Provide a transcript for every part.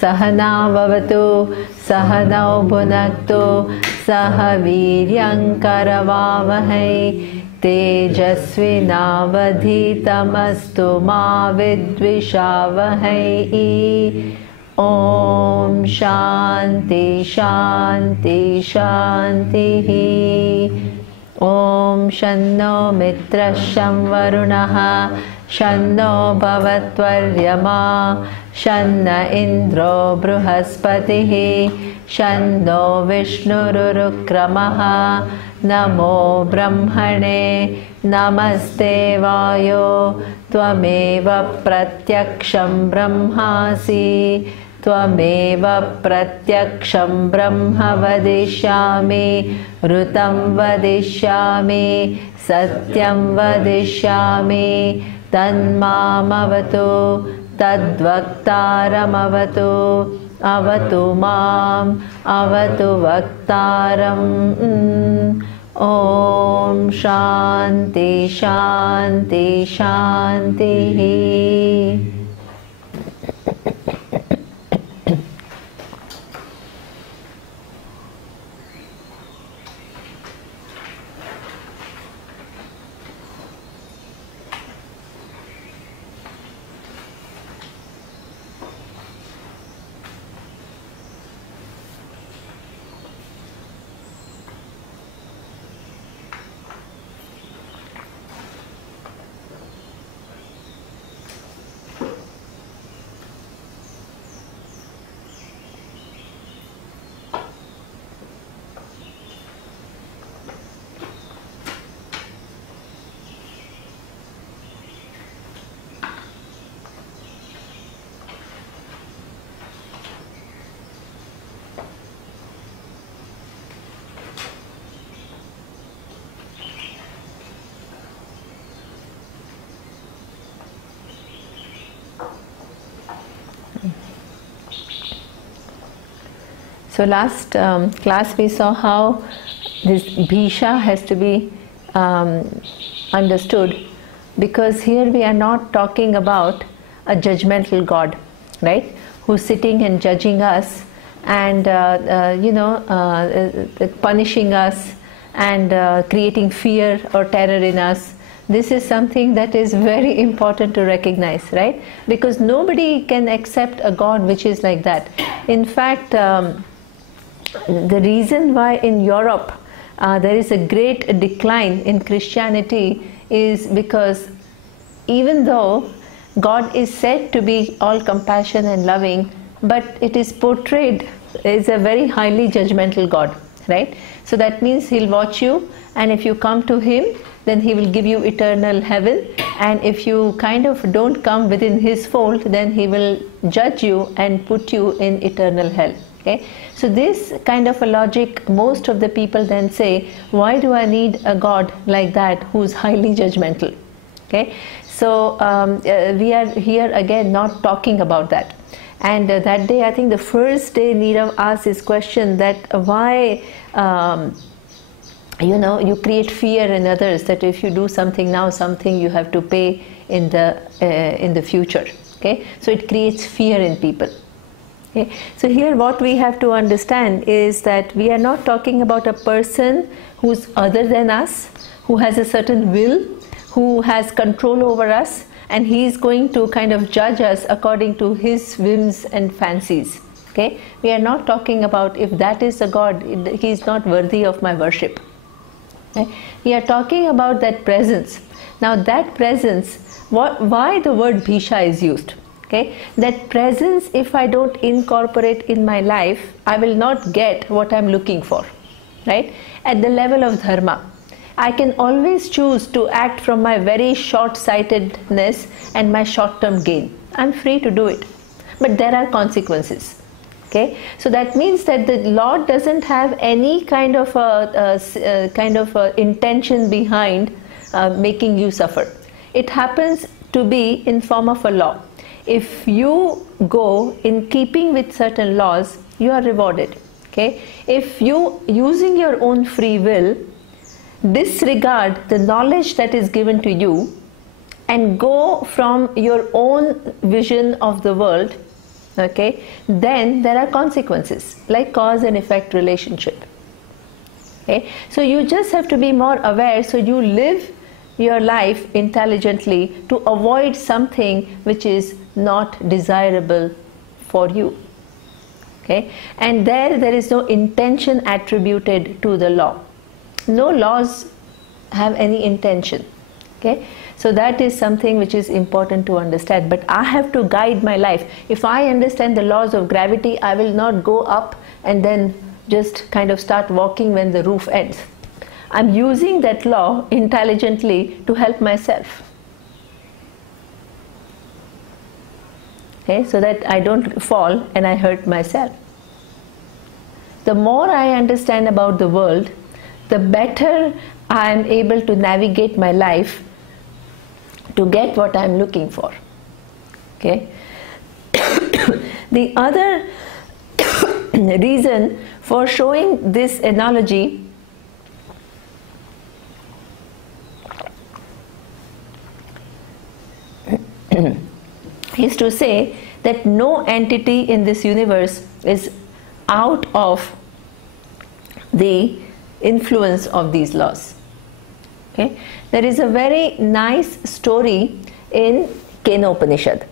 सहना भवतु सहनौ भुनक्तु सह वीर्यङ्करवावहै तेजस्विनावधीतमस्तु मा विद्विषावहै। ॐ शान्ति शान्ति शान्तिः। ॐ शन्नो मित्रः शं वरुणः शन्नो भवत्वर्यमा शन्न इन्द्रो बृहस्पतिः शन्नो विष्णुरुक्रमः। नमो ब्रह्मणे नमस्ते वायो त्वमेव प्रत्यक्षं ब्रह्मासि त्वमेव प्रत्यक्षं ब्रह्म वदिष्यामि ऋतं वदिष्यामि सत्यं वदिष्यामि तन्मामवतु तद्वक्तारमवतु अवतु माम् अवतु वक्तारम्। ॐ शान्ति शान्ति शान्तिः। So last class we saw how this Bhisha has to be understood, because here we are not talking about a judgmental God, right, who's sitting and judging us and punishing us and creating fear or terror in us. This is something that is very important to recognize, right? Because nobody can accept a God which is like that. In fact, the reason why in Europe there is a great decline in Christianity is because even though God is said to be all compassion and loving, but it is portrayed as a very highly judgmental God, right? So that means He'll watch you, and if you come to Him, then He will give you eternal heaven, and if you kind of don't come within His fold, then He will judge you and put you in eternal hell. Okay? So this kind of a logic, most of the people then say, why do I need a God like that who's highly judgmental? Okay? So we are here again not talking about that. And that day, I think the first day Nirav asked this question that why you create fear in others, that if you do something now, something you have to pay in the future. Okay? So it creates fear in people. Okay. So here what we have to understand is that we are not talking about a person who's other than us, who has a certain will, who has control over us, and he is going to kind of judge us according to his whims and fancies. Okay? We are not talking about if that is a God, he is not worthy of my worship. Okay? We are talking about that presence. Now that presence, why the word Bhisha is used? Okay? That presence, if I don't incorporate in my life, I will not get what I'm looking for, right? At the level of dharma, I can always choose to act from my very short-sightedness and my short-term gain. I'm free to do it, but there are consequences. Okay? So that means that the Lord doesn't have any kind of intention behind making you suffer. It happens to be in form of a law. If you go in keeping with certain laws, you are rewarded. Okay? If you, using your own free will, disregard the knowledge that is given to you and go from your own vision of the world okay, then there are consequences, like cause and effect relationship. Okay? So you just have to be more aware, so you live your life intelligently to avoid something which is not desirable for you. Okay? And there is no intention attributed to the law. No laws have any intention. Okay? So that is something which is important to understand. But I have to guide my life. If I understand the laws of gravity, I will not go up and then just kind of start walking when the roof ends. I'm using that law intelligently to help myself. Okay, so that I don't fall and I hurt myself. The more I understand about the world, the better I am able to navigate my life to get what I'm looking for. Okay? The other reason for showing this analogy is to say that no entity in this universe is out of the influence of these laws. Okay? There is a very nice story in Kena-Upanishad.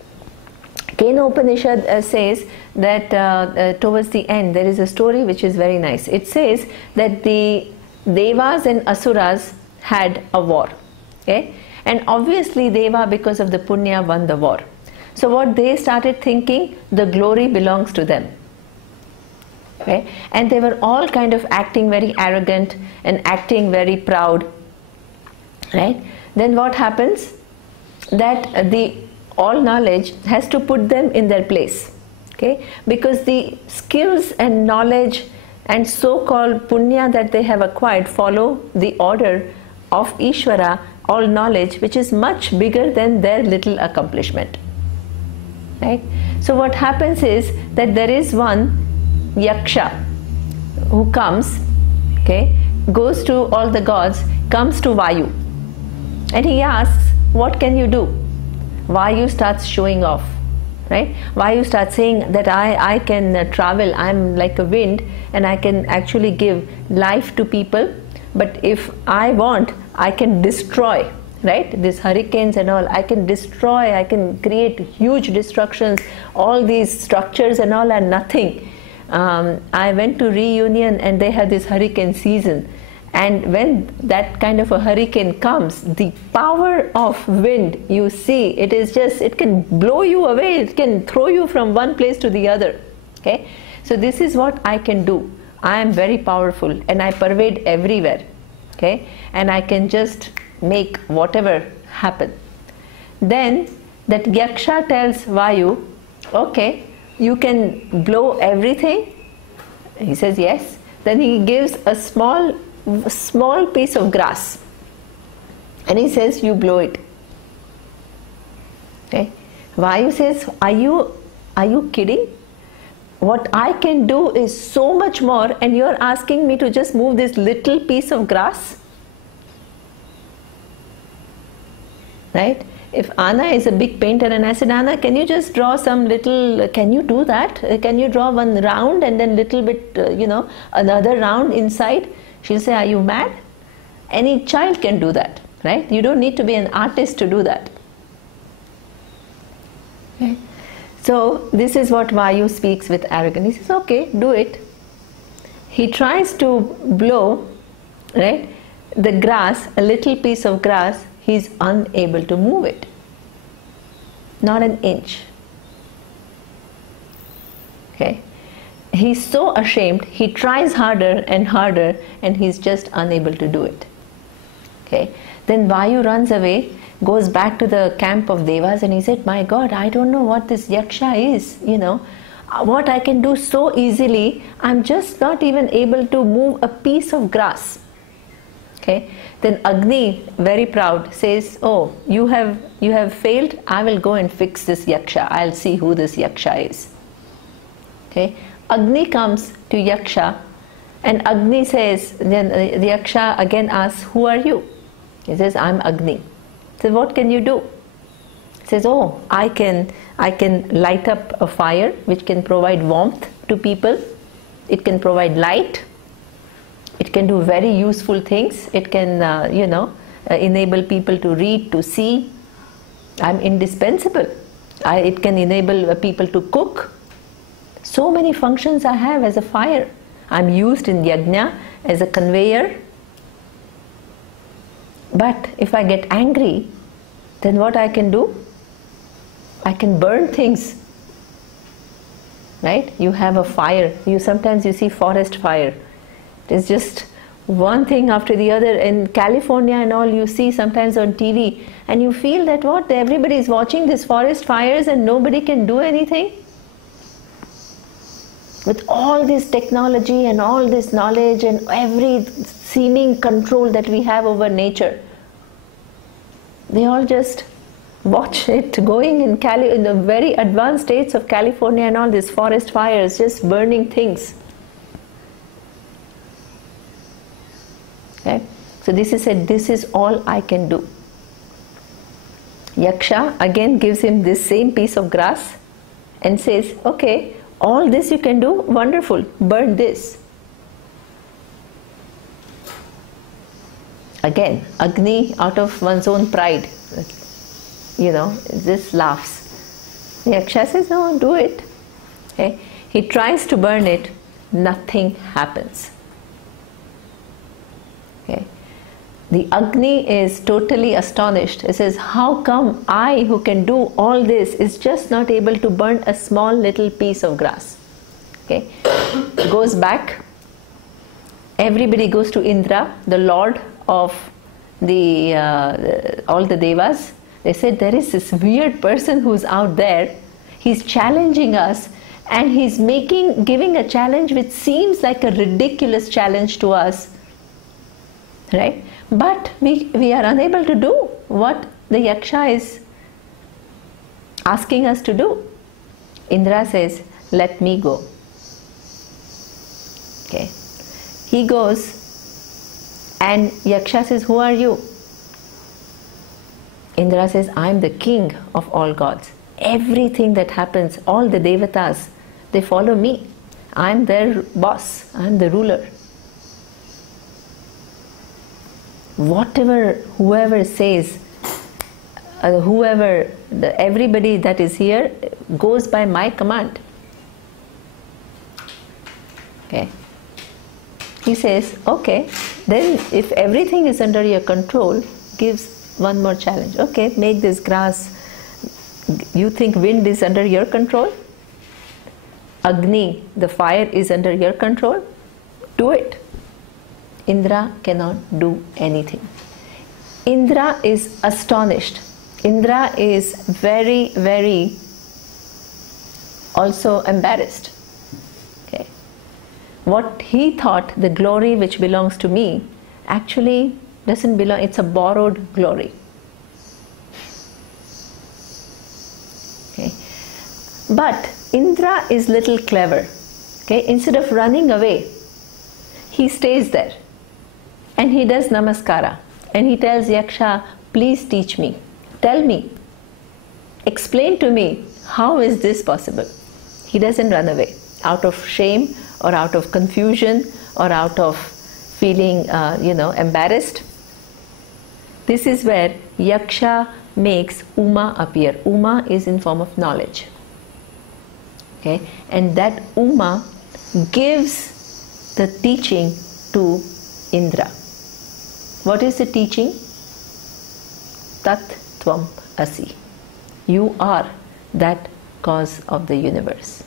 Kena-Upanishad says that towards the end there is a story which is very nice. It says that the Devas and Asuras had a war. Okay? And obviously Deva, because of the Punya, won the war. So what they started thinking, the glory belongs to them. Okay? And they were all kind of acting very arrogant and acting very proud. Right? Then what happens? That the all knowledge has to put them in their place. Okay? Because the skills and knowledge and so-called punya that they have acquired follow the order of Ishvara, all knowledge, which is much bigger than their little accomplishment. Right? So what happens is that there is one Yaksha who comes, okay, goes to all the gods, comes to Vayu, and he asks, what can you do? Vayu starts showing off. Right? Vayu starts saying that I can travel, I'm like a wind and I can actually give life to people, but if I want, I can destroy, right? These hurricanes and all, I can destroy, I can create huge destructions, all these structures and all are nothing. I went to Reunion and they had this hurricane season, and when that kind of a hurricane comes, the power of wind, you see, it is just, it can blow you away, it can throw you from one place to the other. Okay? So this is what I can do. I am very powerful and I pervade everywhere. Okay? And I can just make whatever happen. Then that Yaksha tells Vayu, okay, you can blow everything? He says yes. Then he gives a small piece of grass and he says, you blow it. Okay? Vayu says, are you kidding? What I can do is so much more and you are asking me to just move this little piece of grass? Right? If Anna is a big painter and I said, Anna, can you just draw some little, can you do that? Can you draw one round and then little bit, another round inside? She'll say, are you mad? Any child can do that, right? You don't need to be an artist to do that. Okay. So this is what Vayu speaks with arrogance. He says, okay, do it. He tries to blow, right, the grass, a little piece of grass, he's unable to move it. Not an inch. Okay. He's so ashamed, he tries harder and he's just unable to do it. Okay. Then Vayu runs away, goes back to the camp of Devas and he said, my God, I don't know what this Yaksha is, what I can do so easily, I'm just not even able to move a piece of grass. Okay. Then Agni, very proud, says, oh, you have failed, I will go and fix this Yaksha, I'll see who this Yaksha is. Okay. Agni comes to Yaksha and Agni says, then the Yaksha again asks, who are you? He says, I'm Agni. So what can you do? He says, oh, I can light up a fire which can provide warmth to people. It can provide light. It can do very useful things. It can, enable people to read, to see. I'm indispensable. It can enable people to cook. So many functions I have as a fire. I'm used in yajna as a conveyor. But if I get angry, then what I can do? I can burn things. Right? You have a fire. Sometimes you see forest fire. It is just one thing after the other. In California and all, you see sometimes on TV, and you feel that everybody is watching these forest fires and nobody can do anything. With all this technology and all this knowledge and every seeming control that we have over nature, they all just watch it going in the very advanced states of California and all these forest fires, just burning things. Okay? So this is said, this is all I can do. Yaksha again gives him this same piece of grass and says, okay, all this you can do, wonderful, burn this. Again, Agni, out of one's own pride, just laughs. Yaksha says, no, do it. Okay? He tries to burn it, nothing happens. Okay? The Agni is totally astonished. It says, how come I, who can do all this, is just not able to burn a small little piece of grass? Okay? Goes back. Everybody goes to Indra, the lord of all the devas. They said, there is this weird person who's out there. He's challenging us, and he's giving a challenge which seems like a ridiculous challenge to us. Right? But we are unable to do what the Yaksha is asking us to do. Indra says, let me go. Okay. He goes, and Yaksha says, who are you? Indra says, I am the king of all gods. Everything that happens, all the devatas, they follow me. I am their boss. I am the ruler. Whoever says, everybody that is here goes by my command. Okay. He says, okay, then if everything is under your control, gives one more challenge. Okay, make this grass. You think wind is under your control? Agni, the fire, is under your control? Do it. Indra cannot do anything. Indra is astonished. Indra is very, very also embarrassed. Okay. What he thought, the glory which belongs to me, actually doesn't belong, it's a borrowed glory. Okay. But Indra is little clever. Okay. Instead of running away, he stays there. And he does namaskara, and he tells Yaksha, please teach me, tell me, explain to me, how is this possible? He doesn't run away out of shame or out of confusion or out of feeling, embarrassed. This is where Yaksha makes Uma appear. Uma is in form of knowledge. Okay? And that Uma gives the teaching to Indra. What is the teaching? Tat Tvam Asi. You are that cause of the universe.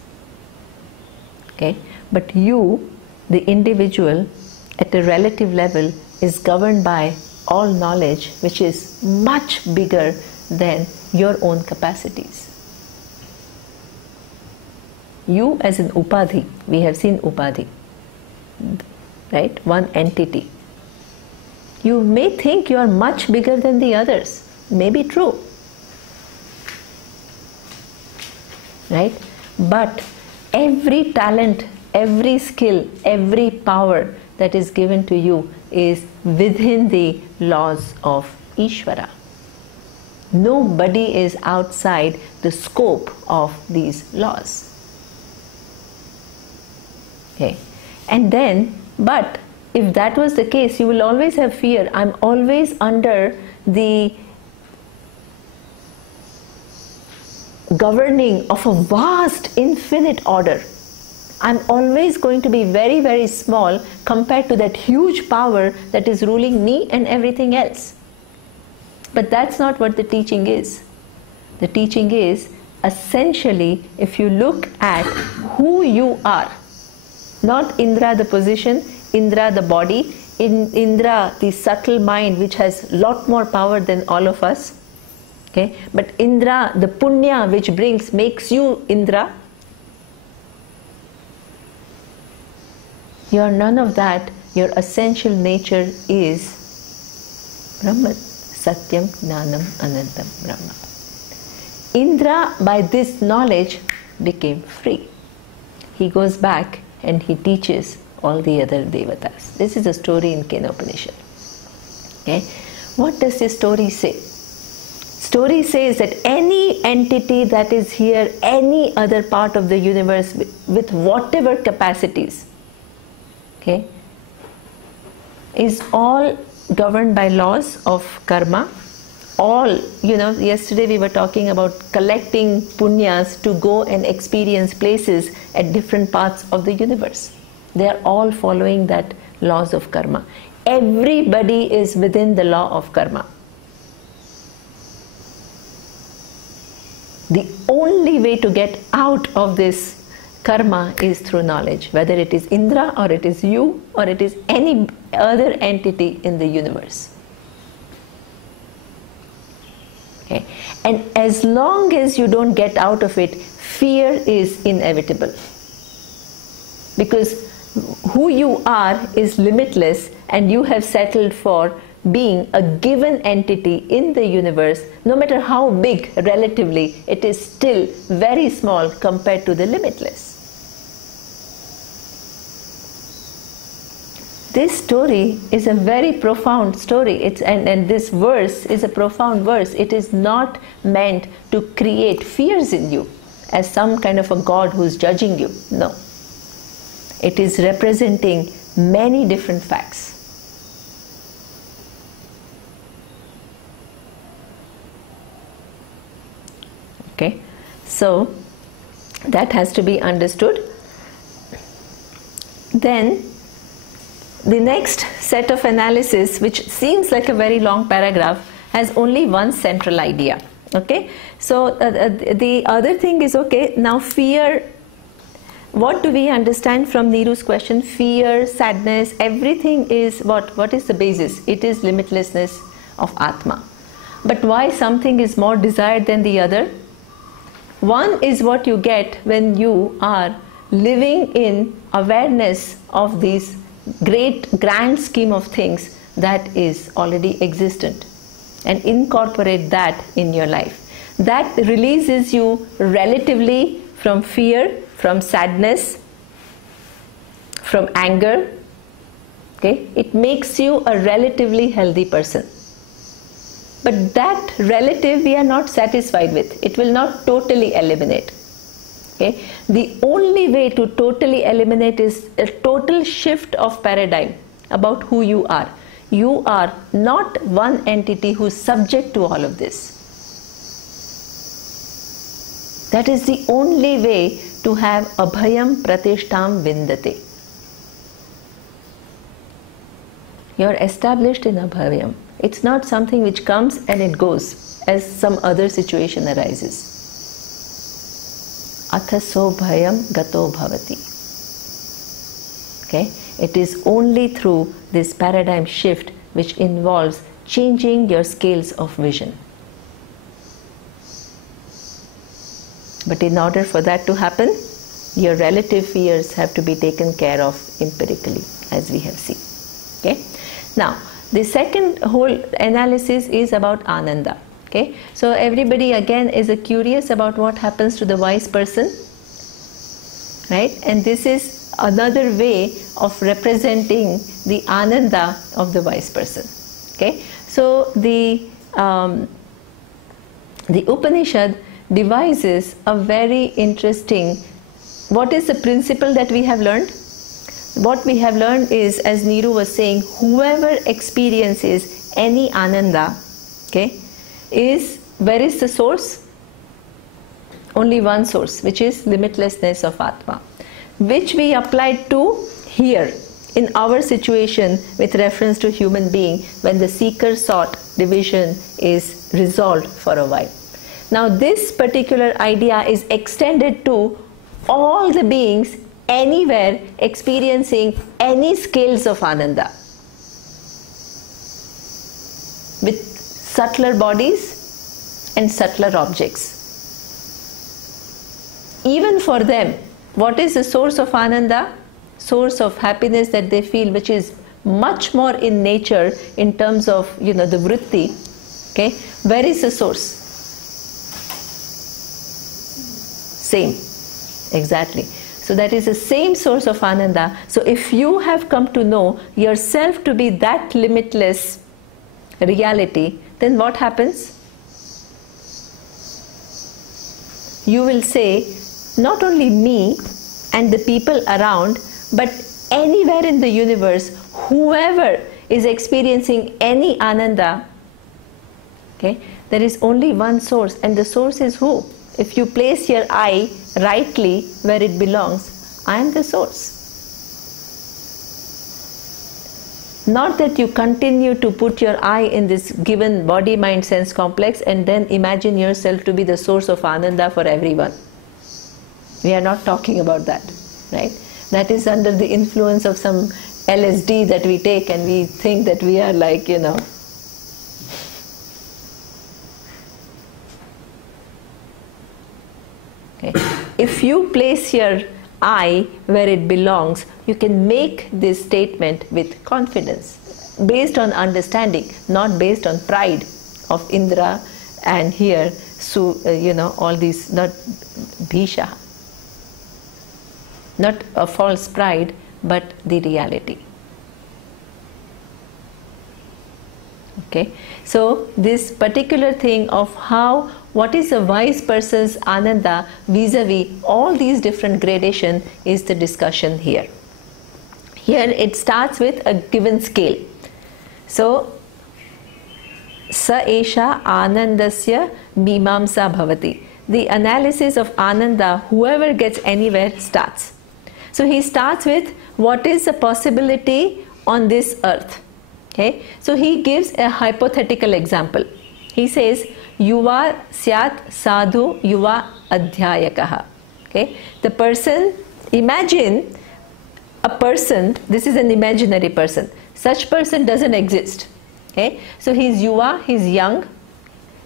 Okay? But you, the individual, at a relative level, is governed by all knowledge which is much bigger than your own capacities. You as an Upadhi, we have seen Upadhi, right? One entity. You may think you are much bigger than the others. May be true. Right? But every talent, every skill, every power that is given to you is within the laws of Ishvara. Nobody is outside the scope of these laws. Okay. And then, but if that was the case, you will always have fear. I'm always under the governing of a vast, infinite order. I'm always going to be very, very small compared to that huge power that is ruling me and everything else. But that's not what the teaching is. The teaching is, essentially, if you look at who you are, not Indra the position, Indra the body, Indra the subtle mind which has lot more power than all of us, okay? But Indra the punya which makes you Indra, you are none of that. Your essential nature is Brahman, Satyam, Jnanam, Anantam, Brahma. Indra by this knowledge became free. He goes back and he teaches all the other devatas. This is a story in Kenopanishad. Okay? What does this story say? Story says that any entity that is here, any other part of the universe with whatever capacities, okay, is all governed by laws of karma. All, yesterday we were talking about collecting punyas to go and experience places at different parts of the universe. They are all following that laws of karma. Everybody is within the law of karma. The only way to get out of this karma is through knowledge, whether it is Indra or it is you or it is any other entity in the universe. Okay. And as long as you don't get out of it, fear is inevitable. Because who you are is limitless, and you have settled for being a given entity in the universe. No matter how big relatively, it is still very small compared to the limitless. This story is a very profound story. And this verse is a profound verse. It is not meant to create fears in you as some kind of a God who's judging you. No. It is representing many different facts. Okay, so that has to be understood. Then the next set of analysis, which seems like a very long paragraph, has only one central idea. Okay, so the other thing is, okay, now fear. What do we understand from Niru's question? Fear, sadness, everything is what? What is the basis? It is limitlessness of Atma. But why something is more desired than the other? One is what you get when you are living in awareness of these great grand scheme of things that is already existent, and incorporate that in your life. That releases you relatively from fear, from sadness, from anger. Okay? It makes you a relatively healthy person. But that relative we are not satisfied with. It will not totally eliminate. Okay? The only way to totally eliminate is a total shift of paradigm about who you are. You are not one entity who is subject to all of this. That is the only way to have abhayam pratishtham vindate. You are established in abhayam. It's not something which comes and it goes as some other situation arises. Athaso bhayam gato bhavati. Okay? It is only through this paradigm shift which involves changing your scales of vision. But in order for that to happen, your relative fears have to be taken care of empirically, as we have seen. Okay? Now, the second whole analysis is about Ananda. Okay? So everybody again is curious about what happens to the wise person, right? And this is another way of representing the Ananda of the wise person. Okay? So the the Upanishad devises a very interesting, what is the principle that we have learned? What we have learned is, as Neeru was saying, whoever experiences any ananda, okay, where is the source? Only one source, which is limitlessness of Atma, which we applied to here in our situation with reference to human being, when the seeker sought division is resolved for a while. Now this particular idea is extended to all the beings anywhere experiencing any scales of Ananda, with subtler bodies and subtler objects. Even for them, what is the source of Ananda? Source of happiness that they feel, which is much more in nature in terms of, the vritti. Okay, where is the source? Same, exactly. So that is the same source of Ananda. So if you have come to know yourself to be that limitless reality, then what happens? You will say, not only me and the people around, but anywhere in the universe, whoever is experiencing any Ananda, okay, there is only one source, and the source is who? If you place your eye rightly where it belongs, I am the source. Not that you continue to put your eye in this given body, mind, sense complex and then imagine yourself to be the source of Ananda for everyone. We are not talking about that, right? That is under the influence of some LSD that we take, and we think that we are like, Okay. If you place your eye where it belongs, you can make this statement with confidence, based on understanding, not based on pride of Indra and here, all these, not Bhisha. Not a false pride, but the reality. Okay, so this particular thing of what is a wise person's Ananda vis-a-vis all these different gradations is the discussion here. Here it starts with a given scale. So, sa esha anandasya mimamsa bhavati. The analysis of Ananda, whoever gets anywhere, starts. So he starts with what is the possibility on this earth. Okay, so he gives a hypothetical example. He says, Yuva syat sadhu yuva adhyayakaha. Okay, the person, imagine a person, this is an imaginary person. Such person doesn't exist. Okay, so he's yuva, he's young,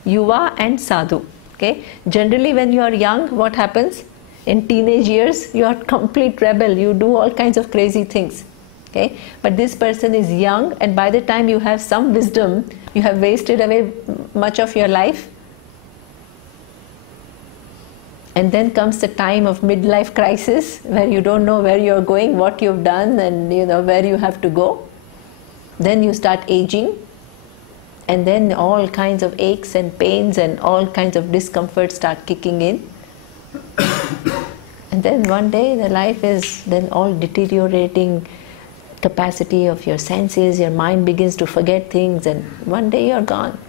yuva and sadhu. Okay, generally when you are young, what happens? In teenage years, you are complete rebel, you do all kinds of crazy things. Okay? But this person is young, and by the time you have some wisdom, you have wasted away much of your life. And then comes the time of midlife crisis, where you don't know where you're going, what you've done, and where you have to go. Then you start aging, and then all kinds of aches and pains and all kinds of discomfort start kicking in. And then one day the life is then all deteriorating capacity of your senses, your mind begins to forget things, and one day you're gone.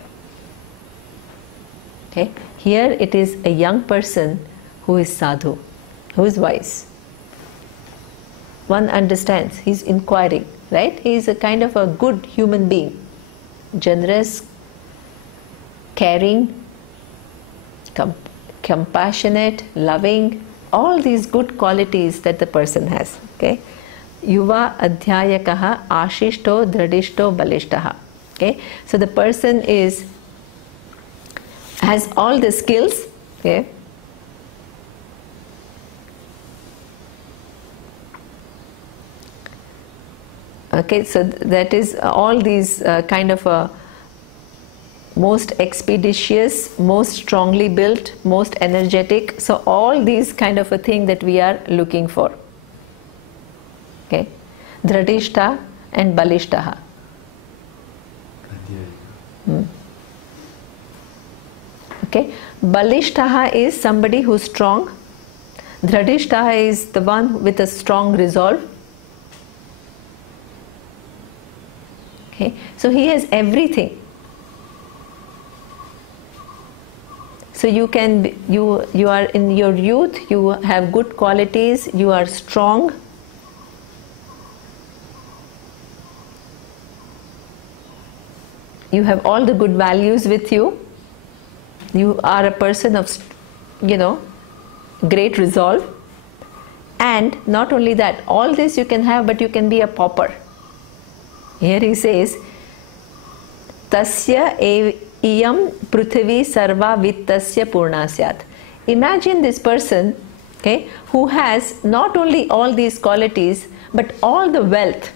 Okay? Here it is a young person who is sadhu, who is wise. One understands, he's inquiring, right? He is a kind of a good human being, generous, caring, compassionate, loving, all these good qualities that the person has. Okay, yuva adhyayakaha ashishto dradishto balishtaha. Okay, so the person has all the skills. Okay, okay, so that is all these kind of a most expeditious, most strongly built, most energetic. So all these kind of a thing that we are looking for. Okay, Dhradishta and Balishtaha. Okay, Balishtaha is somebody who's strong. Dhradishtaha is the one with a strong resolve. Okay, so he has everything. So you are in your youth, you have good qualities, you are strong. You have all the good values with you. You are a person of, great resolve. And not only that, all this you can have, but you can be a pauper. Here he says, Tasya iyam prithvi sarva vittasya purna syat. Imagine this person, okay, who has not only all these qualities, but all the wealth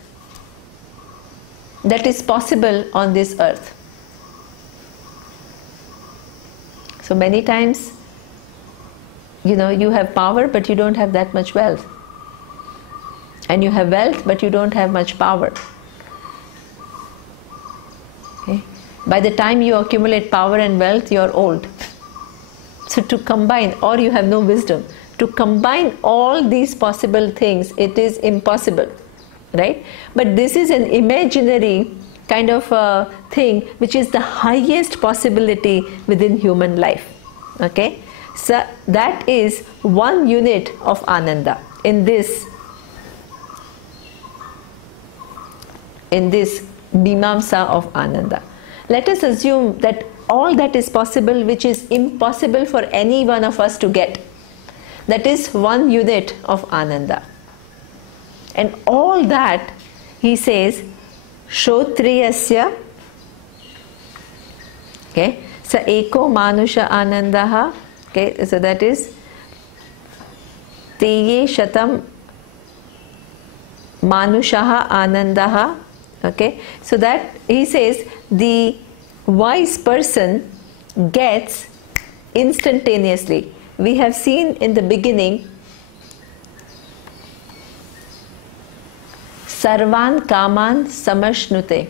that is possible on this earth. So many times, you have power, but you don't have that much wealth. And you have wealth, but you don't have much power. Okay? By the time you accumulate power and wealth, you are old. So to combine, or you have no wisdom, to combine all these possible things, it is impossible. Right? But this is an imaginary kind of a thing which is the highest possibility within human life. Okay? So that is 1 unit of Ananda in this Mimamsa of Ananda. Let us assume that all that is possible which is impossible for any one of us to get, that is 1 unit of Ananda. And all that, he says, Shotriyasya, okay, so eko manusha anandaha, okay, so that is Teye shatam manushaha anandaha, okay, so that he says the wise person gets instantaneously. We have seen in the beginning, Sarvan kaman samashnute,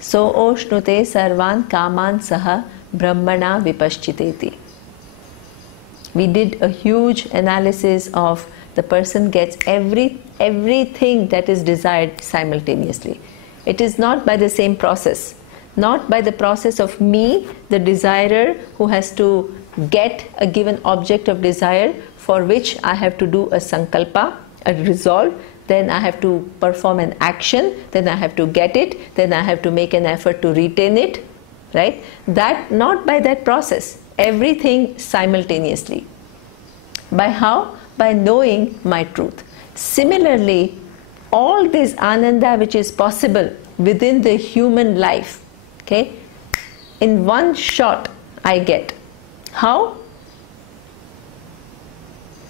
so oshnute sarvan kaman saha brahmana vipaschiteti. We did a huge analysis of the person gets everything that is desired simultaneously. It is not by the same process, not by the process of me, the desirer, who has to get a given object of desire for which I have to do a sankalpa, a resolve. Then I have to perform an action, then I have to get it, then I have to make an effort to retain it, right? That, not by that process, everything simultaneously. By how? By knowing my truth. Similarly, all this Ananda which is possible within the human life, okay, in one shot I get. How?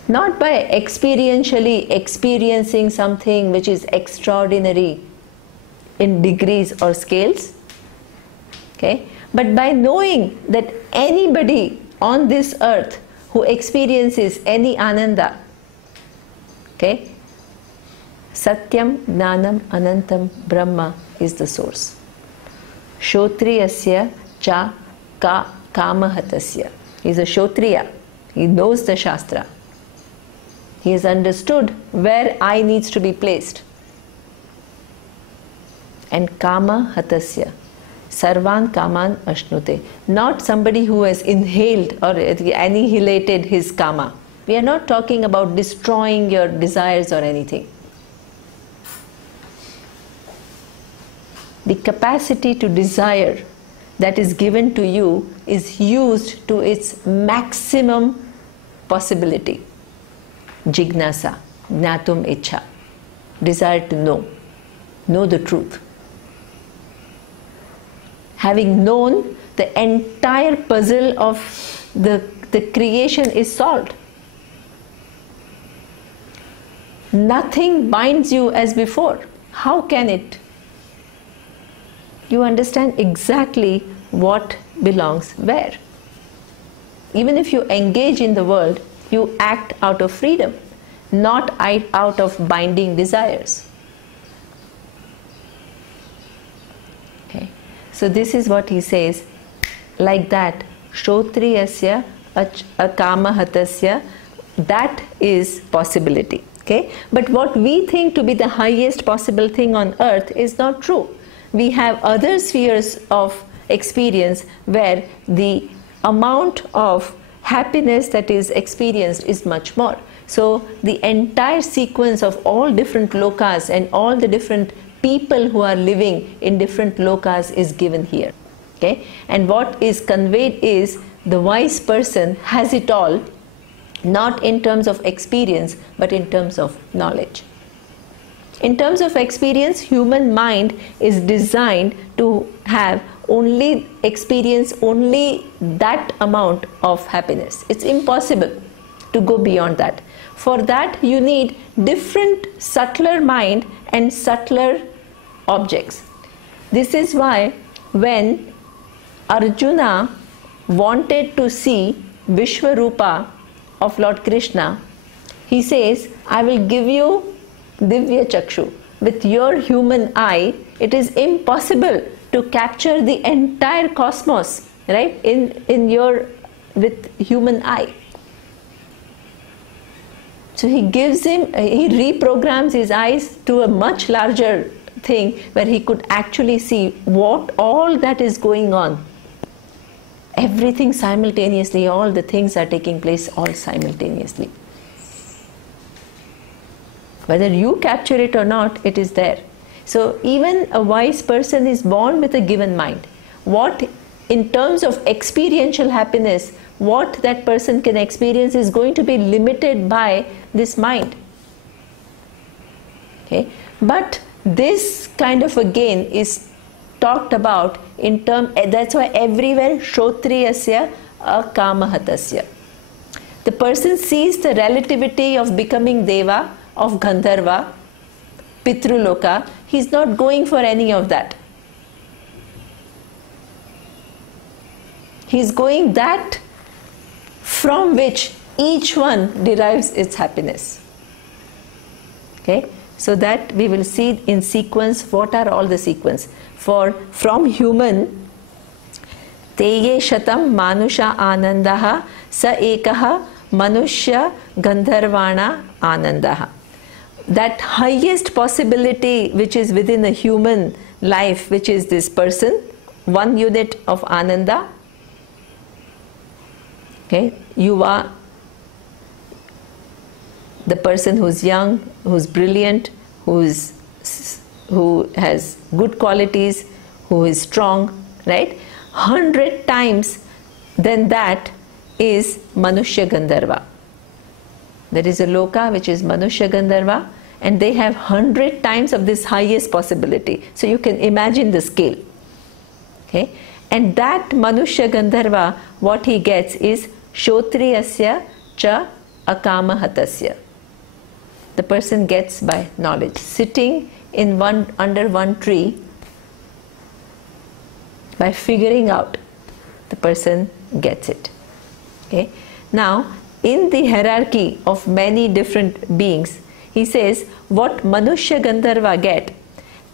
Not by experientially experiencing something which is extraordinary in degrees or scales, okay, but by knowing that anybody on this earth who experiences any Ananda, okay, Satyam Gnanam Anantam Brahma is the source. Shotriyasya cha kamahatasya. He is a Shotriya. He knows the Shastra. He has understood where I needs to be placed. And kama hatasya, sarvan kaman ashnute. Not somebody who has inhaled or annihilated his kama. We are not talking about destroying your desires or anything. The capacity to desire that is given to you is used to its maximum possibility. Jignasa, Gnatum Icha, desire to know the truth. Having known, the entire puzzle of the creation is solved. Nothing binds you as before. How can it? You understand exactly what belongs where. Even if you engage in the world, you act out of freedom, not out of binding desires. Okay. So this is what he says. Like that, Shrotriyasya akamahatasya, that is possibility. Okay? But what we think to be the highest possible thing on earth is not true. We have other spheres of experience where the amount of happiness that is experienced is much more. So the entire sequence of all different lokas and all the different people who are living in different lokas is given here. Okay? And what is conveyed is the wise person has it all, not in terms of experience, but in terms of knowledge. In terms of experience, human mind is designed to have only experience only that amount of happiness. It's impossible to go beyond that. For that you need different subtler mind and subtler objects. This is why when Arjuna wanted to see Vishwarupa of Lord Krishna, he says, I will give you Divya Chakshu. With your human eye, it is impossible to capture the entire cosmos, right, with human eye. So he gives him, he reprograms his eyes to a much larger thing where he could actually see what all that is going on. Everything simultaneously, all the things are taking place all simultaneously. Whether you capture it or not, it is there. So even a wise person is born with a given mind. What, in terms of experiential happiness, what that person can experience is going to be limited by this mind. Okay? But this kind of again is talked about in term, that's why everywhere Shrotriyasya akamahatasya. The person sees the relativity of becoming Deva, of Gandharva, Pitruloka. He's not going for any of that. He's going that from which each one derives its happiness. Okay? So that we will see in sequence what are all the sequence. From human, Teye Shatam Manusha Anandaha Sa Ekaha Manushya Gandharvana Anandaha. That highest possibility which is within a human life, which is this person, 1 unit of Ananda. Okay? You are the person who's young, who's brilliant, who has good qualities, who is strong, right? 100 times than that is Manushya Gandharva. There is a loka which is Manushya Gandharva, and they have 100 times of this highest possibility. So you can imagine the scale. Okay? And that Manushya Gandharva, what he gets is Shrotriyasya cha akamahatasya. The person gets by knowledge. Sitting in under one tree, by figuring out, the person gets it. Okay? Now, in the hierarchy of many different beings, he says, what Manushya Gandharva get,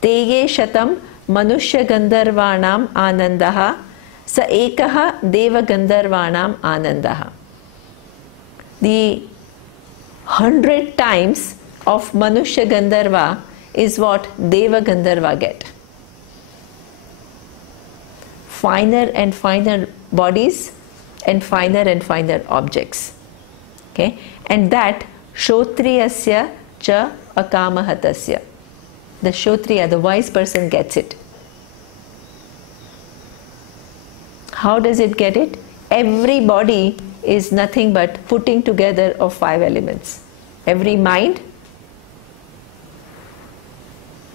Teye Shatam Manushya Gandharvanam Anandaha Sa Ekaha Deva Gandharvanam Anandaha. The 100 times of Manushya Gandharva is what Deva Gandharva get. Finer and finer bodies and finer objects. Okay? And that Shrotriyasya cha akamahatasya. The Shrotriya, the wise person, gets it. How does it get it? Every body is nothing but putting together of 5 elements. Every mind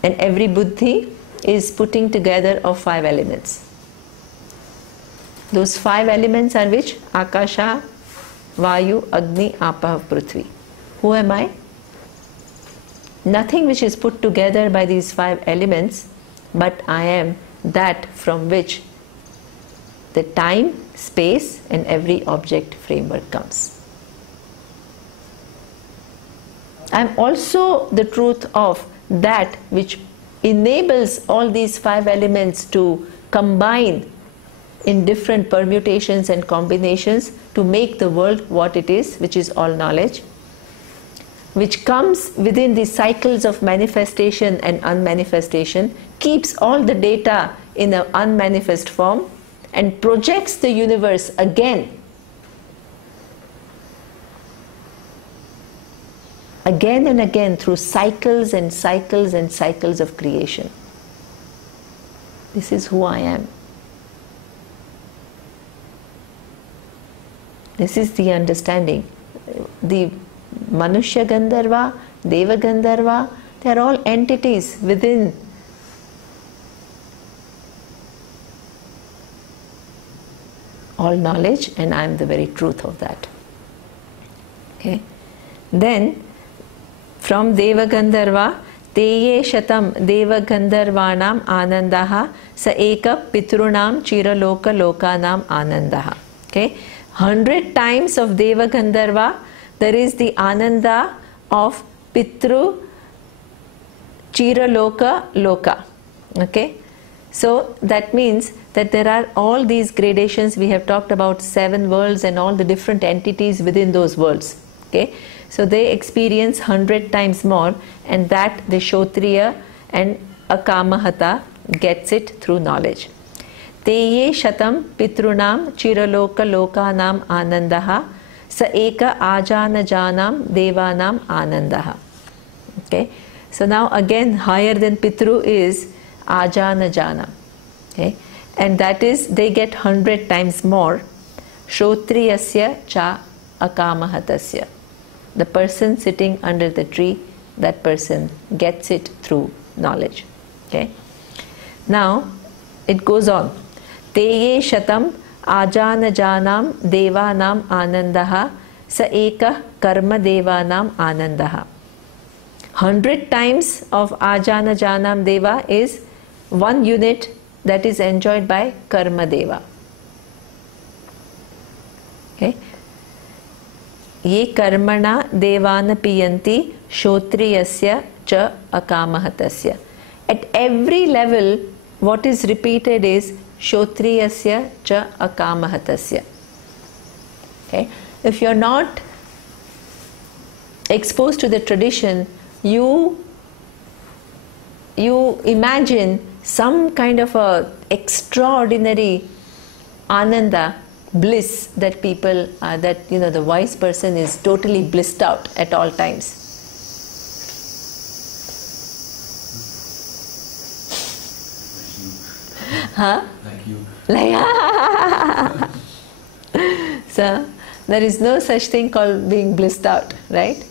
and every buddhi is putting together of 5 elements. Those 5 elements are which? Akasha, Vayu, Agni, Apa, Prithvi. Who am I? Nothing which is put together by these 5 elements, but I am that from which the time, space and every object framework comes. I am also the truth of that which enables all these 5 elements to combine in different permutations and combinations to make the world what it is, which is all knowledge, which comes within the cycles of manifestation and unmanifestation, keeps all the data in an unmanifest form, and projects the universe again and again through cycles and cycles and cycles of creation. This is who I am. This is the understanding. The Manushya Gandharva, Deva Gandharva, they are all entities within all knowledge, and I am the very truth of that. Okay. Then from Deva Gandharva, Teye Shatam Deva Gandharvanam Anandaha Sa Eka Pitrunam Chiraloka Lokanam Anandaha. Okay. 100 times of Deva Gandharva, there is the Ananda of Pitru Chiraloka Loka. Okay. So that means that there are all these gradations. We have talked about 7 worlds and all the different entities within those worlds. Okay. So they experience 100 times more, and that the Kshotriya and Akamahata gets it through knowledge. Teye Shatam Pitrunam Chiraloka Lokanam Anandaha Sa Eka Ajana Janam Devanam Anandaha. Okay. So now again higher than Pitru is Ajana Jana. Okay. And that is, they get 100 times more. Shrotriyasya cha Akamahatasya. The person sitting under the tree, that person gets it through knowledge. Okay. Now it goes on. Teye Shatam Ajana Janam Devanam Anandaha Sa Eka Karma Devanam Anandaha. 100 times of Ajana Janam Deva is 1 unit that is enjoyed by Karma Deva. Okay. Ye karmana devana piyanti shotriyasya cha akamahatasya. At every level, what is repeated is shotriyasya cha akamahatasya. Okay. If you are not exposed to the tradition, you imagine some kind of a extraordinary ananda, bliss that people, the wise person is totally blissed out at all times. Huh? Like you. So there is no such thing called being blissed out, right?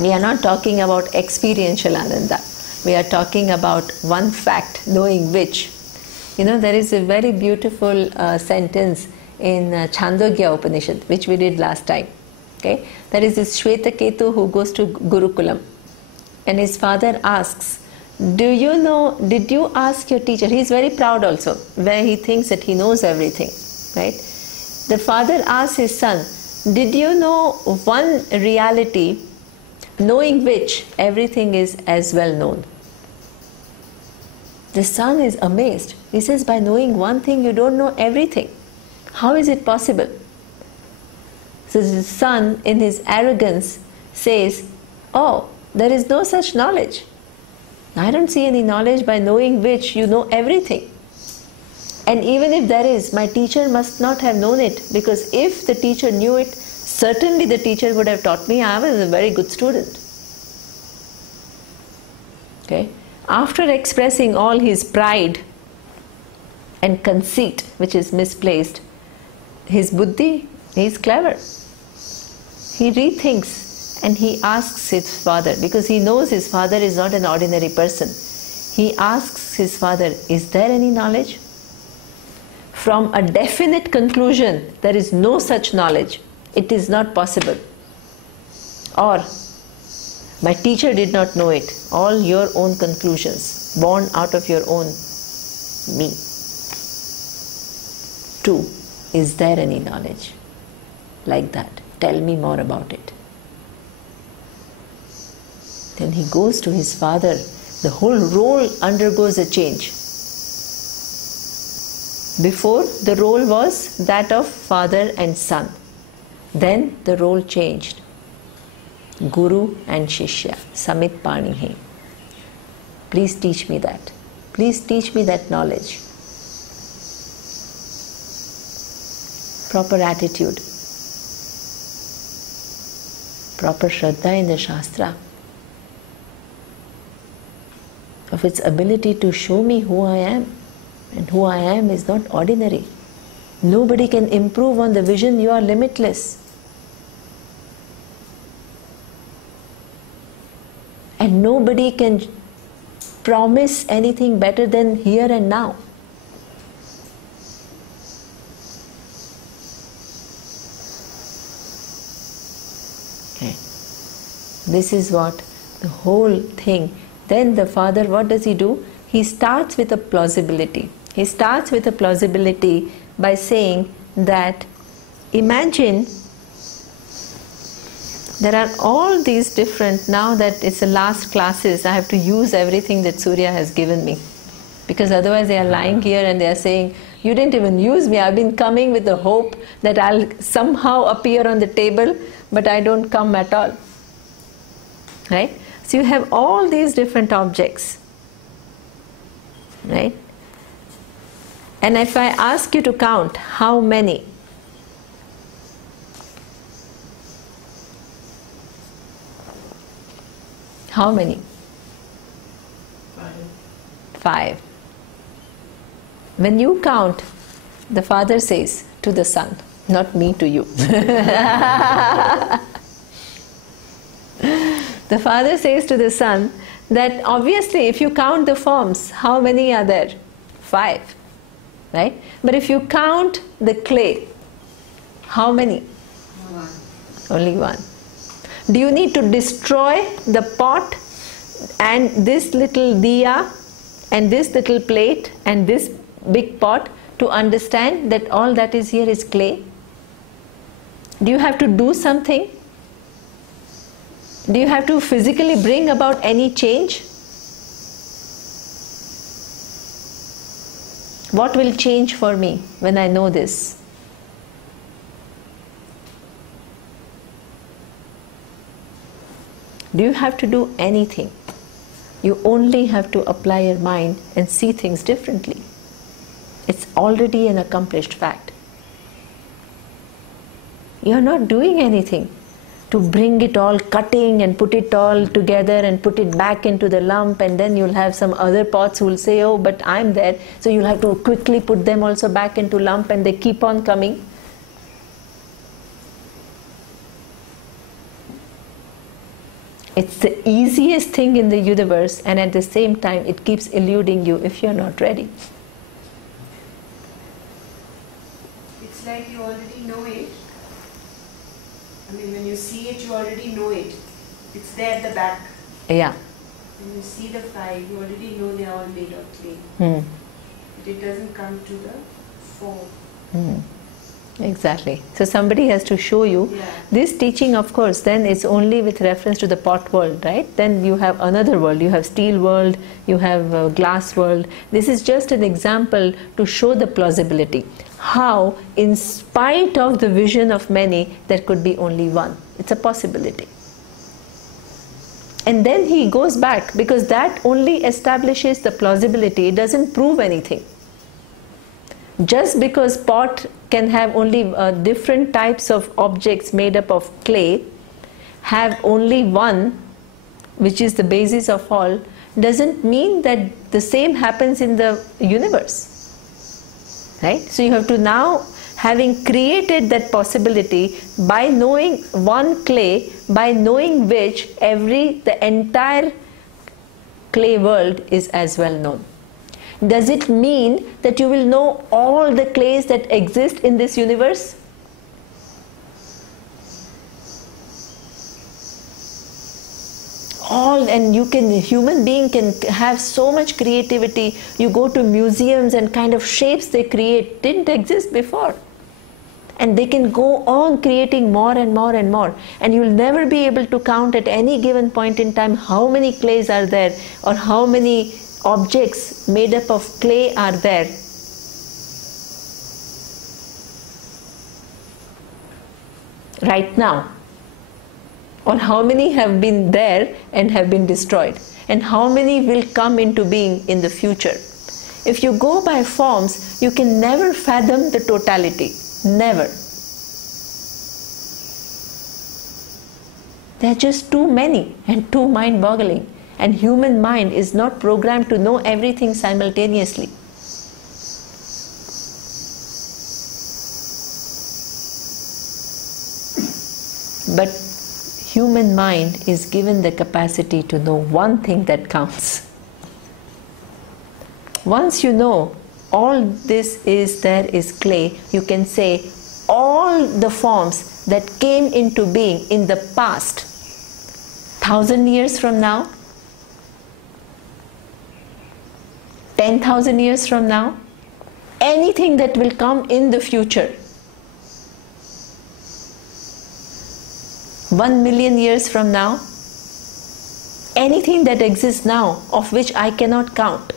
We are not talking about experiential ananda. We are talking about one fact, knowing which. There is a very beautiful sentence in Chandogya Upanishad, which we did last time. Okay? There is this Shvetaketu who goes to Gurukulam, and his father asks, did you ask your teacher? He is very proud also, where he thinks that he knows everything. Right? The father asks his son, did you know one reality, knowing which everything is as well known? The son is amazed. He says, by knowing one thing, you don't know everything. How is it possible? So the son, in his arrogance, says, oh, there is no such knowledge. I don't see any knowledge by knowing which you know everything. And even if there is, my teacher must not have known it, because if the teacher knew it, certainly the teacher would have taught me. I was a very good student. Okay? After expressing all his pride and conceit, which is misplaced, his buddhi, he is clever. He rethinks and he asks his father, because he knows his father is not an ordinary person. He asks his father, is there any knowledge? From a definite conclusion, there is no such knowledge. It is not possible. Or, my teacher did not know it. All your own conclusions, born out of your own me. 2. Is there any knowledge? Like that. Tell me more about it. Then he goes to his father. The whole role undergoes a change. Before, the role was that of father and son. Then the role changed. Guru and Shishya, Samit Panihi. Please teach me that. Please teach me that knowledge. Proper attitude. Proper Shraddha in the Shastra. Of its ability to show me who I am. And who I am is not ordinary. Nobody can improve on the vision. You are limitless. And nobody can promise anything better than here and now. Okay. This is what the whole thing. Then the father, what does he do? He starts with a plausibility. He starts with a plausibility by saying that imagine there are all these different, now that it's the last classes, I have to use everything that Surya has given me. Because otherwise they are lying here and they are saying, you didn't even use me. I've been coming with the hope that I'll somehow appear on the table, but I don't come at all. Right? So you have all these different objects. Right? And if I ask you to count, how many? How many? 5. When you count, the father says to the son, not me to you. The father says to the son that obviously if you count the forms, how many are there? 5. Right? But if you count the clay, how many? 1. Only 1. Do you need to destroy the pot and this little diya and this little plate and this big pot to understand that all that is here is clay? Do you have to do something? Do you have to physically bring about any change? What will change for me when I know this? Do you have to do anything? You only have to apply your mind and see things differently. It's already an accomplished fact. You're not doing anything to bring it all, cutting and put it all together and put it back into the lump, and then you'll have some other pots who will say, oh, but I'm there. So you'll have to quickly put them also back into lump, and they keep on coming. It's the easiest thing in the universe, and at the same time it keeps eluding you if you're not ready. It's like you already know it. I mean, when you see it, you already know it. It's there at the back. Yeah. When you see the 5, you already know they are all made of clay. But it doesn't come to the form. Exactly. So somebody has to show you. Yeah. This teaching, of course, then it's only with reference to the pot world, right? Then you have another world. You have steel world, you have glass world. This is just an example to show the plausibility. How, in spite of the vision of many, there could be only one. It's a possibility. And then he goes back, because that only establishes the plausibility. It doesn't prove anything. Just because pot can have only different types of objects made up of clay, have only one, which is the basis of all, doesn't mean that the same happens in the universe. Right? So you have to now, having created that possibility by knowing one clay, by knowing which the entire clay world is as well known. Does it mean that you will know all the clays that exist in this universe? And human being can have so much creativity. You go to museums and kind of shapes they create didn't exist before. And they can go on creating more and more and more. And you'll never be able to count at any given point in time how many clays are there or how many objects made up of clay are there. right now? Or how many have been there and have been destroyed? And how many will come into being in the future? If you go by forms, you can never fathom the totality. Never. There are just too many and too mind-boggling. And human mind is not programmed to know everything simultaneously. But human mind is given the capacity to know one thing that counts. Once you know all this is there is clay, you can say all the forms that came into being in the past, 1,000 years from now, 10,000 years from now, anything that will come in the future, 1 million years from now, anything that exists now of which I cannot count,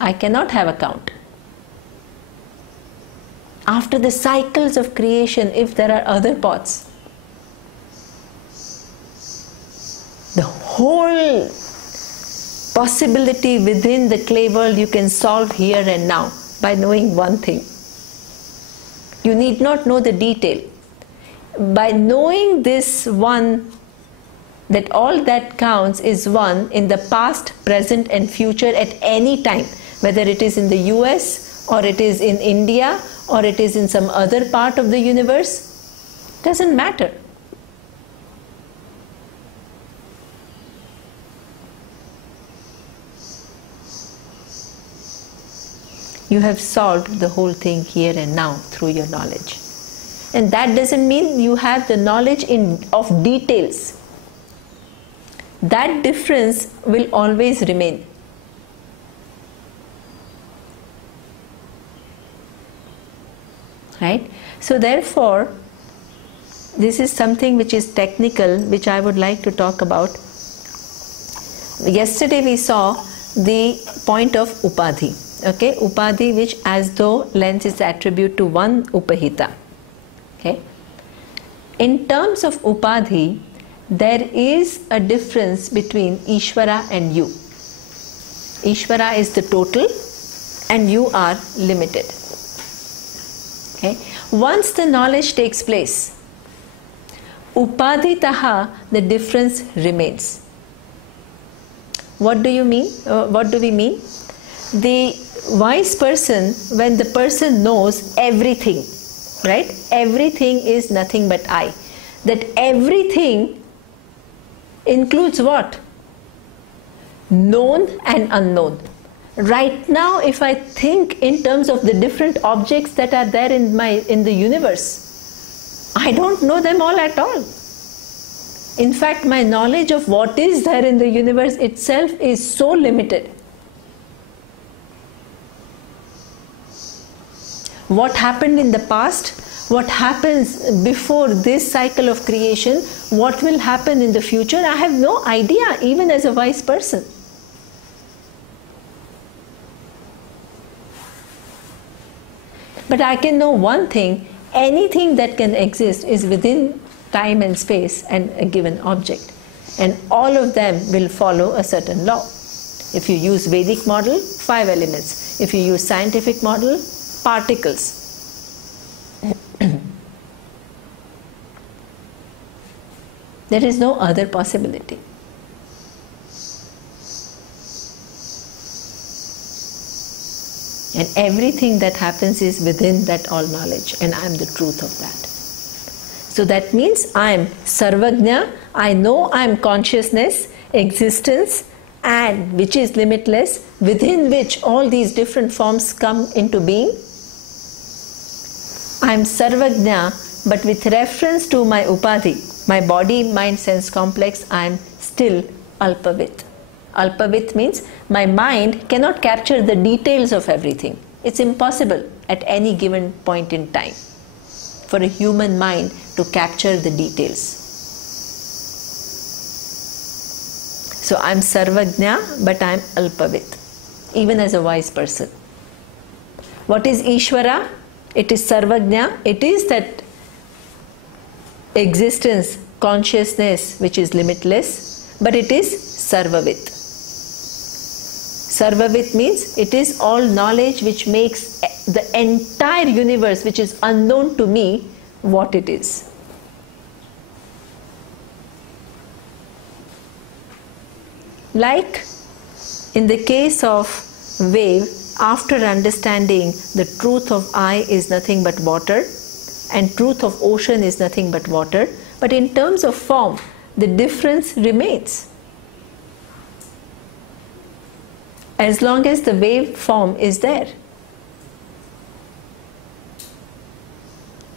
I cannot have a count. After the cycles of creation, if there are other pots, the whole possibility within the clay world you can solve here and now by knowing one thing. You need not know the detail. By knowing this one, that all that counts is one in the past, present and future at any time, whether it is in the US or it is in India or it is in some other part of the universe, doesn't matter. You have solved the whole thing here and now through your knowledge. And that doesn't mean you have the knowledge of details. That difference will always remain. Right? So therefore, this is something which is technical, which I would like to talk about. Yesterday we saw the point of upadhi. Okay, upadhi, which as though lends its attribute to one upahita. Okay. In terms of upadhi, there is a difference between Ishvara and you. Ishvara is the total and you are limited. Okay. Once the knowledge takes place, upadhitaha, the difference remains. What do you mean? What do we mean? The wise person, when the person knows everything, right? Everything is nothing but I. That everything includes what? Known and unknown. Right now, if I think in terms of the different objects that are there in the universe, I don't know them all at all. In fact, my knowledge of what is there in the universe itself is so limited. What happened in the past, what happens before this cycle of creation, what will happen in the future, I have no idea, even as a wise person. But I can know one thing, anything that can exist is within time and space and a given object. And all of them will follow a certain law. If you use Vedic model, 5 elements. If you use scientific model, particles. There is no other possibility. And everything that happens is within that all knowledge, and I am the truth of that. So that means I am Sarvagnya, I know I am consciousness, existence, and which is limitless, within which all these different forms come into being. I am Sarvagnya, but with reference to my upadhi, my body, mind, sense complex, I am still Alpavit. Alpavit means my mind cannot capture the details of everything. It's impossible at any given point in time for a human mind to capture the details. So I'm Sarvagnya, but I'm Alpavit, even as a wise person. What is Ishvara? It is Sarvagnya. It is that existence, consciousness which is limitless, but it is Sarvavit. Sarvavit means it is all knowledge which makes the entire universe, which is unknown to me, what it is. Like in the case of wave, after understanding the truth of I is nothing but water and truth of ocean is nothing but water, but in terms of form, the difference remains. As long as the wave form is there.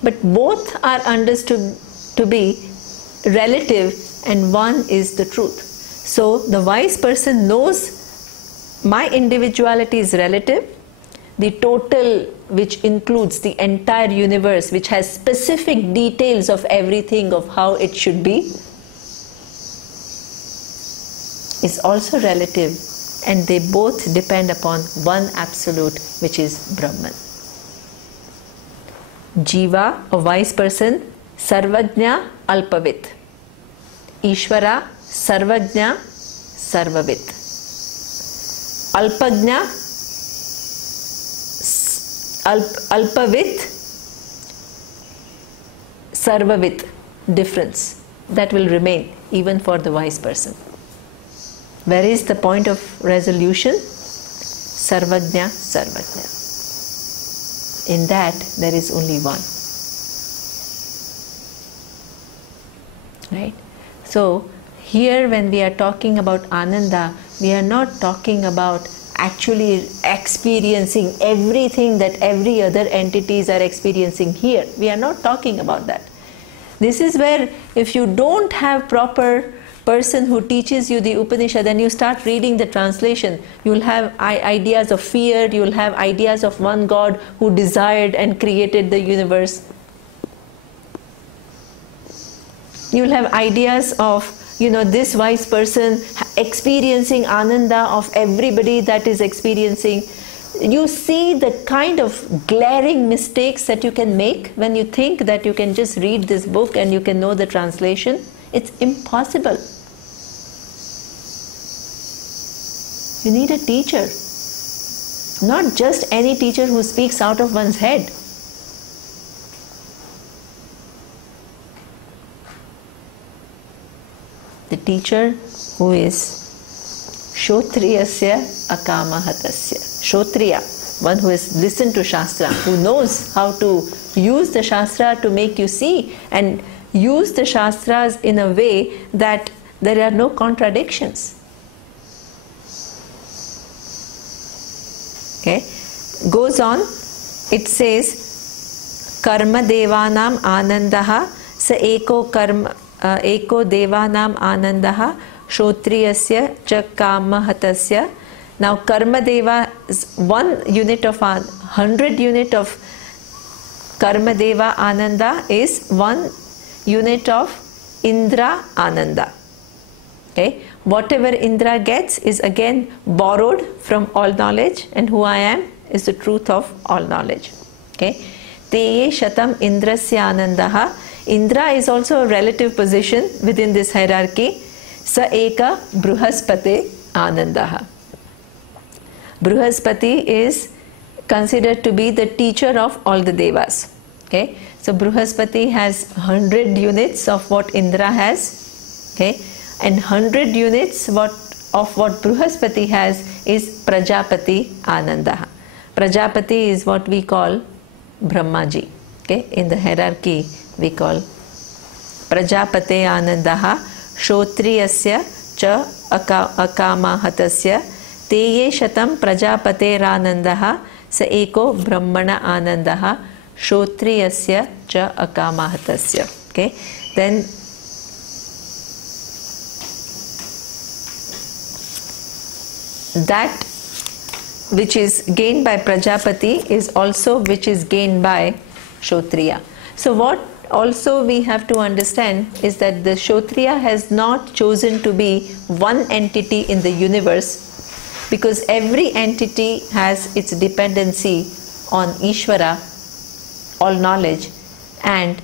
But both are understood to be relative and one is the truth. So the wise person knows my individuality is relative, the total which includes the entire universe, which has specific details of everything of how it should be, is also relative, and they both depend upon one absolute, which is Brahman. Jiva, a wise person, Sarvajna Alpavit. Ishvara, Sarvajna Sarvavit. Alpajna, Alpavit, Sarvavit. Difference that will remain even for the wise person. Where is the point of resolution? Sarvajna, Sarvajna. In that there is only one. Right? So here when we are talking about Ananda, we are not talking about actually experiencing everything that every other entities are experiencing here. We are not talking about that. This is where if you don't have proper person who teaches you the Upanishad and you start reading the translation, you will have ideas of fear, you will have ideas of one God who desired and created the universe. You will have ideas of, this wise person experiencing Ananda of everybody that is experiencing. You see the kind of glaring mistakes that you can make when you think that you can just read this book and you can know the translation. It's impossible. You need a teacher. Not just any teacher who speaks out of one's head. The teacher who is Shotriyasya Akamahatasya. Shotriya, one who has listened to Shastra, who knows how to use the Shastra to make you see and use the Shastras in a way that there are no contradictions. Okay, goes on, it says, Karma Devanam Anandaha Sa Eko Karma Eko Devanam Anandaha Shotriyasya Cha Kamahatasya. Now Karma Deva is 1 unit of 100 unit of Karma Deva Ananda is 1 unit of Indra Ananda. Okay, whatever Indra gets is again borrowed from all knowledge, and who I am is the truth of all knowledge. Okay, Teye Shatam Indrasya Anandaha. Indra is also a relative position within this hierarchy. Sa Eka Bruhaspate Anandaha. Bruhaspati is considered to be the teacher of all the devas. Okay, so Bruhaspati has 100 units of what Indra has. Okay, and 100 units of what Bruhaspati has is Prajapati Anandaha. Prajapati is what we call Brahmaji. Okay, in the hierarchy we call Prajapate Anandaha Shotriyasya Cha Akamahatasya Teye Shatam Prajapate Ranandaha Sa Eko Brahmana Anandaha Shotriyasya Cha Akamahatasya. Okay, then that which is gained by Prajapati is also which is gained by Shotriya. So what also we have to understand is that the Shotriya has not chosen to be one entity in the universe, because every entity has its dependency on Ishvara, all knowledge, and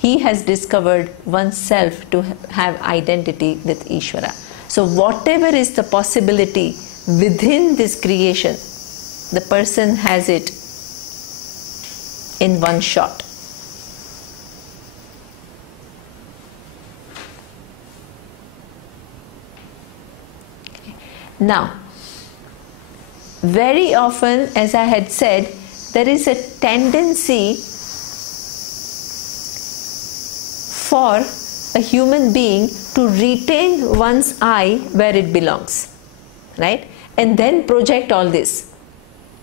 he has discovered oneself to have identity with Ishvara. So whatever is the possibility within this creation, the person has it in one shot. Now, very often, as I had said, there is a tendency for a human being to retain one's I where it belongs, right? And then project all this.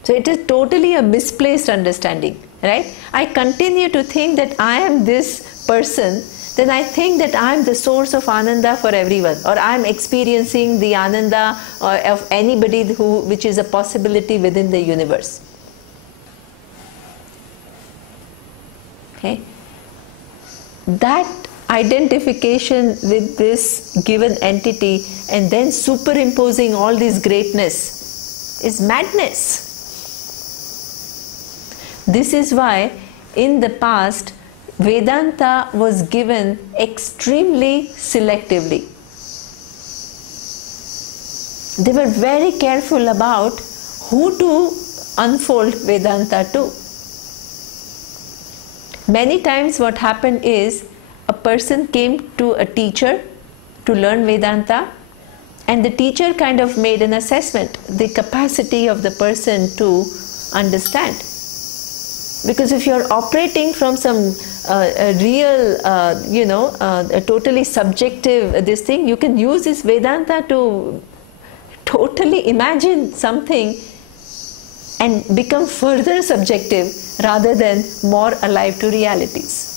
So it is totally a misplaced understanding, right? I continue to think that I am this person, then I think that I am the source of Ananda for everyone, or I am experiencing the Ananda of anybody which is a possibility within the universe. Okay? That identification with this given entity and then superimposing all this greatness is madness. This is why in the past Vedanta was given extremely selectively. They were very careful about who to unfold Vedanta to. Many times what happened is a person came to a teacher to learn Vedanta, and the teacher kind of made an assessment, the capacity of the person to understand. Because if you're operating from some real, a totally subjective this thing, you can use this Vedanta to totally imagine something and become further subjective rather than more alive to realities.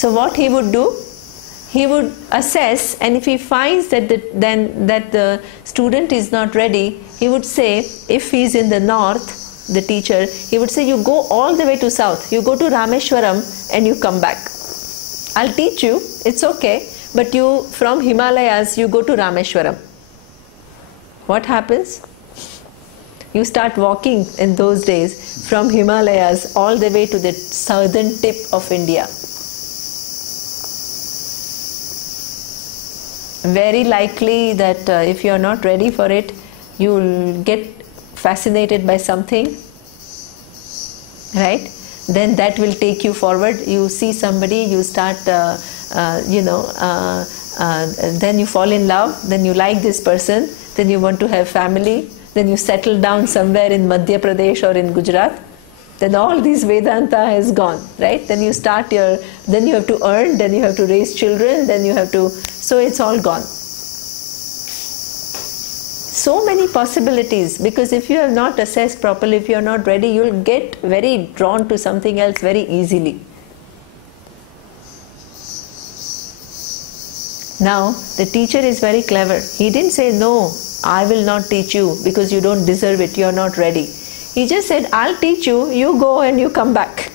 So what he would do, he would assess, and if he finds that the student is not ready, he would say, if he is in the north, the teacher, he would say, you go all the way to south, you go to Rameshwaram and you come back. I'll teach you, it's okay, but you, from Himalayas, you go to Rameshwaram. What happens? You start walking in those days from Himalayas all the way to the southern tip of India. Very likely that if you are not ready for it, you will get fascinated by something, right? Then that will take you forward. You see somebody, you start, then you fall in love, then you like this person, then you want to have family, then you settle down somewhere in Madhya Pradesh or in Gujarat. Then all this Vedanta has gone, right? Then you start then you have to earn, then you have to raise children, then you have to, so it's all gone. So many possibilities, because if you have not assessed properly, if you are not ready, you will get very drawn to something else very easily. Now, the teacher is very clever. He didn't say, no, I will not teach you because you don't deserve it, you are not ready. He just said, I'll teach you, you go and you come back.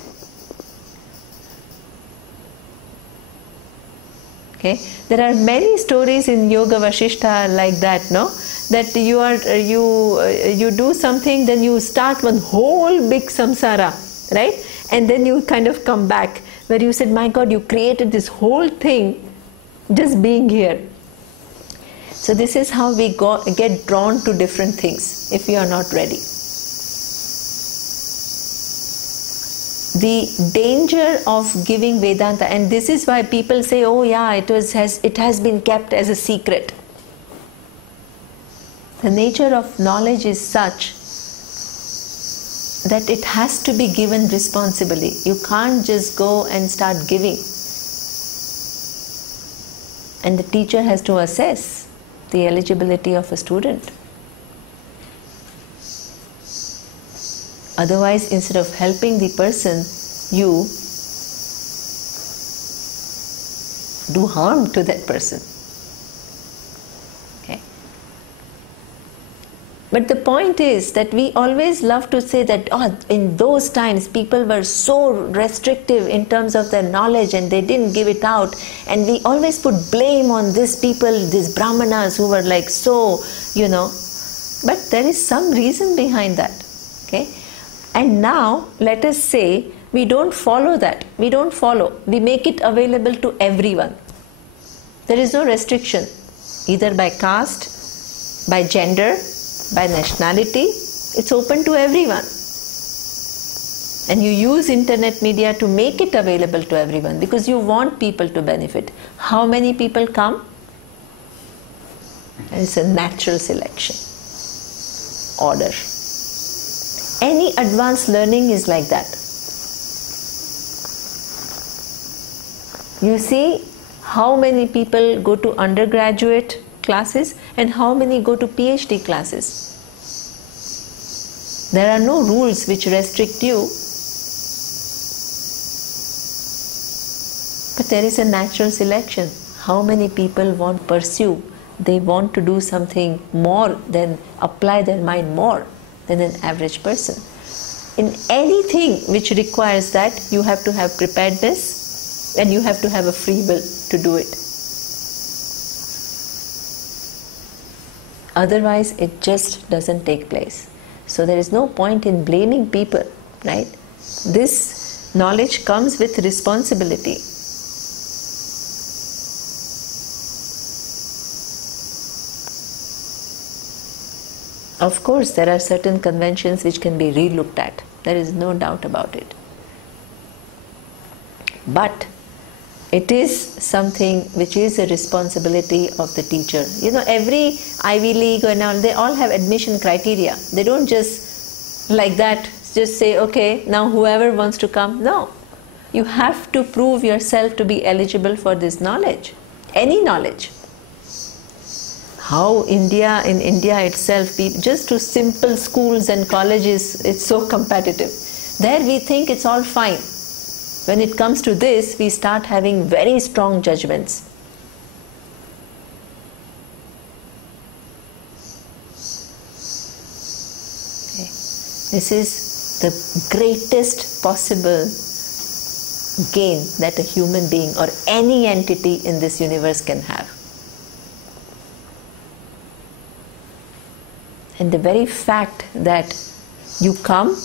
Okay? There are many stories in Yoga Vasishtha like that, no? That you do something, then you start one whole big samsara, right? And then you kind of come back, where you said, my God, you created this whole thing just being here. So this is how we get drawn to different things if we are not ready. The danger of giving Vedanta, and this is why people say, oh yeah, it has been kept as a secret. The nature of knowledge is such that it has to be given responsibly. You can't just go and start giving. And the teacher has to assess the eligibility of a student. Otherwise, instead of helping the person, you do harm to that person. Okay. But the point is that we always love to say that, oh, in those times people were so restrictive in terms of their knowledge and they didn't give it out. And we always put blame on these people, these brahmanas who were like so, But there is some reason behind that. Okay. And now let us say We don't follow that. We don't follow. We make it available to everyone. There is no restriction, either by caste, by gender, by nationality. It's open to everyone. And you use internet media to make it available to everyone because you want people to benefit. How many people come? And it's a natural selection. Order. Any advanced learning is like that. You see how many people go to undergraduate classes and how many go to PhD classes. There are no rules which restrict you, but there is a natural selection. How many people want to pursue? They want to do something more than apply their mind more than an average person. In anything which requires that, you have to have preparedness and you have to have a free will to do it. Otherwise, it just doesn't take place. So there is no point in blaming people, right? This knowledge comes with responsibility. Of course, there are certain conventions which can be re-looked at. There is no doubt about it. But it is something which is a responsibility of the teacher. You know, every Ivy League and all, they all have admission criteria. They don't just like that, just say, okay, now whoever wants to come. No. You have to prove yourself to be eligible for this knowledge. Any knowledge. How in India itself, just to simple schools and colleges, it's so competitive. There we think it's all fine. When it comes to this, we start having very strong judgments. Okay. This is the greatest possible gain that a human being or any entity in this universe can have. And the very fact that you come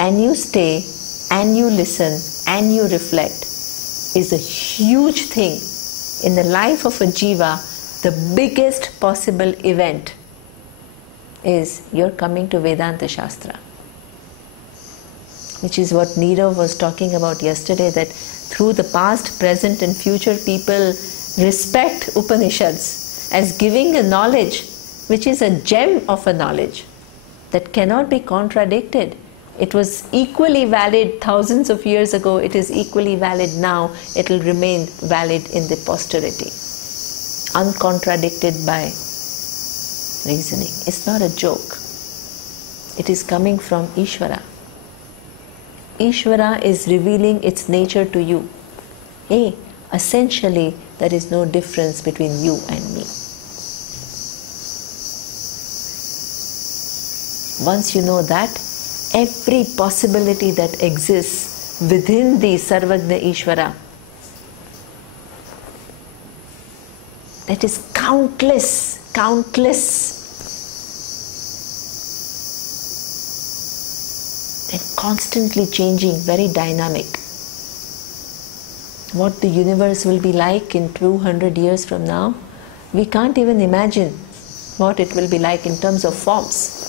and you stay and you listen and you reflect is a huge thing in the life of a jiva. The biggest possible event is you're coming to Vedanta Shastra, which is what Nirav was talking about yesterday, that through the past, present and future, people respect Upanishads as giving a knowledge which is a gem of a knowledge that cannot be contradicted. It was equally valid thousands of years ago, it is equally valid now, it will remain valid in the posterity, uncontradicted by reasoning. It's not a joke. It is coming from Ishvara. Ishvara is revealing its nature to you. Hey, essentially there is no difference between you and me. Once you know that, every possibility that exists within the Sarvagna Ishvara, that is countless, and constantly changing, very dynamic. What the universe will be like in 200 years from now, we can't even imagine what it will be like in terms of forms.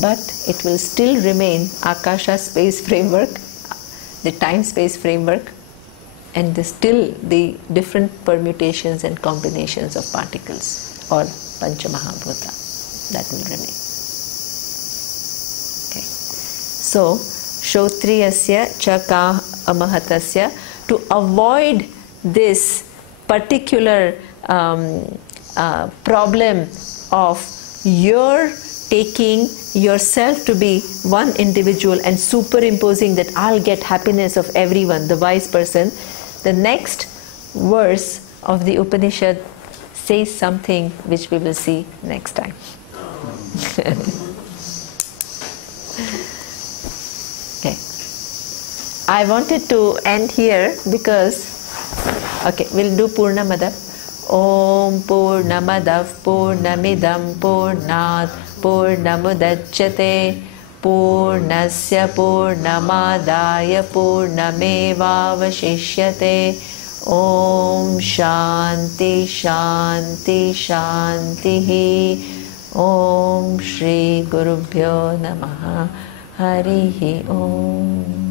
But it will still remain Akasha space framework, the time-space framework, and still the different permutations and combinations of particles or Panchamahabhuta that will remain. Okay. So, Shrotriyasya cha ka amahatasya, to avoid this particular problem of your taking yourself to be one individual and superimposing that I'll get happiness of everyone, the wise person, the next verse of the Upanishad says something which we will see next time. Okay. I wanted to end here because, okay, we'll do Purnamada. Om Purnamadav Purnamidam Purnat पूर्णमुदच्यते पूर्णस्य पूर्णमादाय पूर्णमेवावशिष्यते ॐ शान्ति शान्ति शान्तिः ॐ श्री गुरुभ्यो नमः हरिः ॐ।